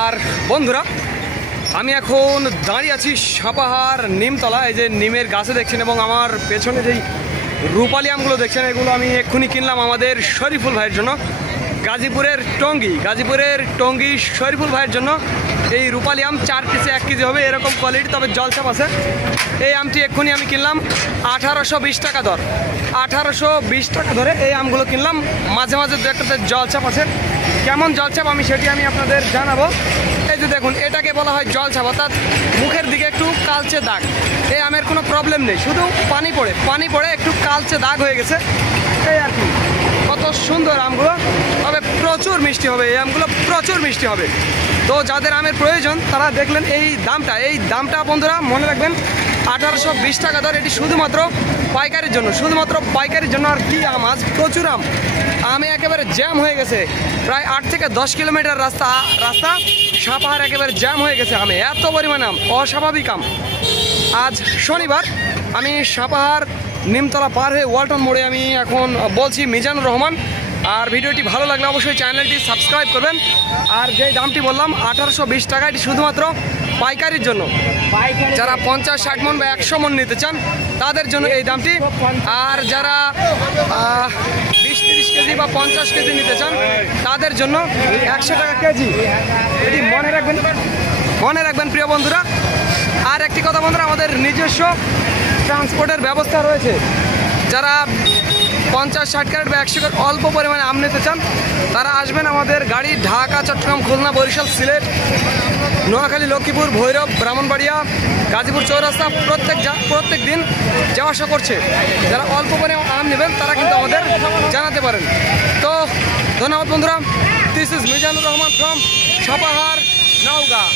আর বন্ধুরা, আমি এখন দাঁড়িয়ে আছি সাপাহার নিমতলা। এই যে নিমের গাছে দেখছেন এবং আমার পেছনে যেই রূপালি আমগুলো দেখছেন, এগুলো আমি এক্ষুনি কিনলাম আমাদের শরীফুল ভাইয়ের জন্য। গাজীপুরের টঙ্গী শরীফুল ভাইয়ের জন্য এই রূপালি আম 4 পিসে 1 কেজি হবে, এরকম কোয়ালিটি, তবে জলছাপ আছে। এই আমটি এক্ষুনি আমি কিনলাম 1820 টাকা দর। 1820 টাকা ধরে এই আমগুলো কিনলাম। মাঝে মাঝে দু একটাতে জলছাপ আছে। কেমন জলছাপ সেটি আমি আপনাদের জানাবো। এই যে দেখুন, এটাকে বলা হয় জলছাপ, অর্থাৎ মুখের দিকে একটু কালচে দাগ। এই আমের কোনো প্রবলেম নেই, শুধু পানি পড়ে একটু কালচে দাগ হয়ে গেছে, এই আর কি। কত সুন্দর আমগুলো, তবে প্রচুর মিষ্টি হবে। এই আমগুলো প্রচুর মিষ্টি হবে। তো যাদের আমের প্রয়োজন তারা দেখলেন এই দামটা বন্ধুরা মনে রাখবেন, 1820 টাকা দর। এটি শুধুমাত্র পাইকারির জন্য। আর কি আম, আজ প্রচুর আমে একেবারে জ্যাম হয়ে গেছে। প্রায় 8 থেকে 10 কিলোমিটার রাস্তা সাপাহার একেবারে জ্যাম হয়ে গেছে আমে, এত পরিমাণ আম, অস্বাভাবিক আম। আজ শনিবার, আমি সাপাহার নিমতলা পার হয়ে ওয়ালটন মোড়ে আমি এখন বলছি মিজানুর রহমান। আর ভিডিওটি ভালো লাগলে অবশ্যই চ্যানেলটি সাবস্ক্রাইব করবেন। আর যে দামটি বললাম 1820 টাকা, এটি শুধুমাত্র পাইকারির জন্য। যারা 50-60 মন বা 100 মন নিতে চান তাদের জন্য এই দামটি। আর যারা 20-30 কেজি বা 50 কেজি নিতে চান তাদের জন্য 100 টাকা কেজি। এটি মনে রাখবেন প্রিয় বন্ধুরা। আর একটি কথা বন্ধুরা, আমাদের নিজস্ব ট্রান্সপোর্টের ব্যবস্থা রয়েছে। যারা 50-60 ক্যারেট বা 100 ক্যারেট অল্প পরিমাণে আম নিতে চান তারা আসবেন। আমাদের গাড়ি ঢাকা, চট্টগ্রাম, খুলনা, বরিশাল, সিলেট, নোয়াখালী, লক্ষ্মীপুর, ভৈরব, ব্রাহ্মণবাড়িয়া, গাজীপুর চৌরাস্তা প্রত্যেক দিন যাওয়া আসা করছে। যারা অল্প পরিমাণে আম নেবেন তারা কিন্তু আমাদের জানাতে পারেন। তো ধন্যবাদ বন্ধুরা। This is Mizanur Rahman from Sapahar, Naogaon.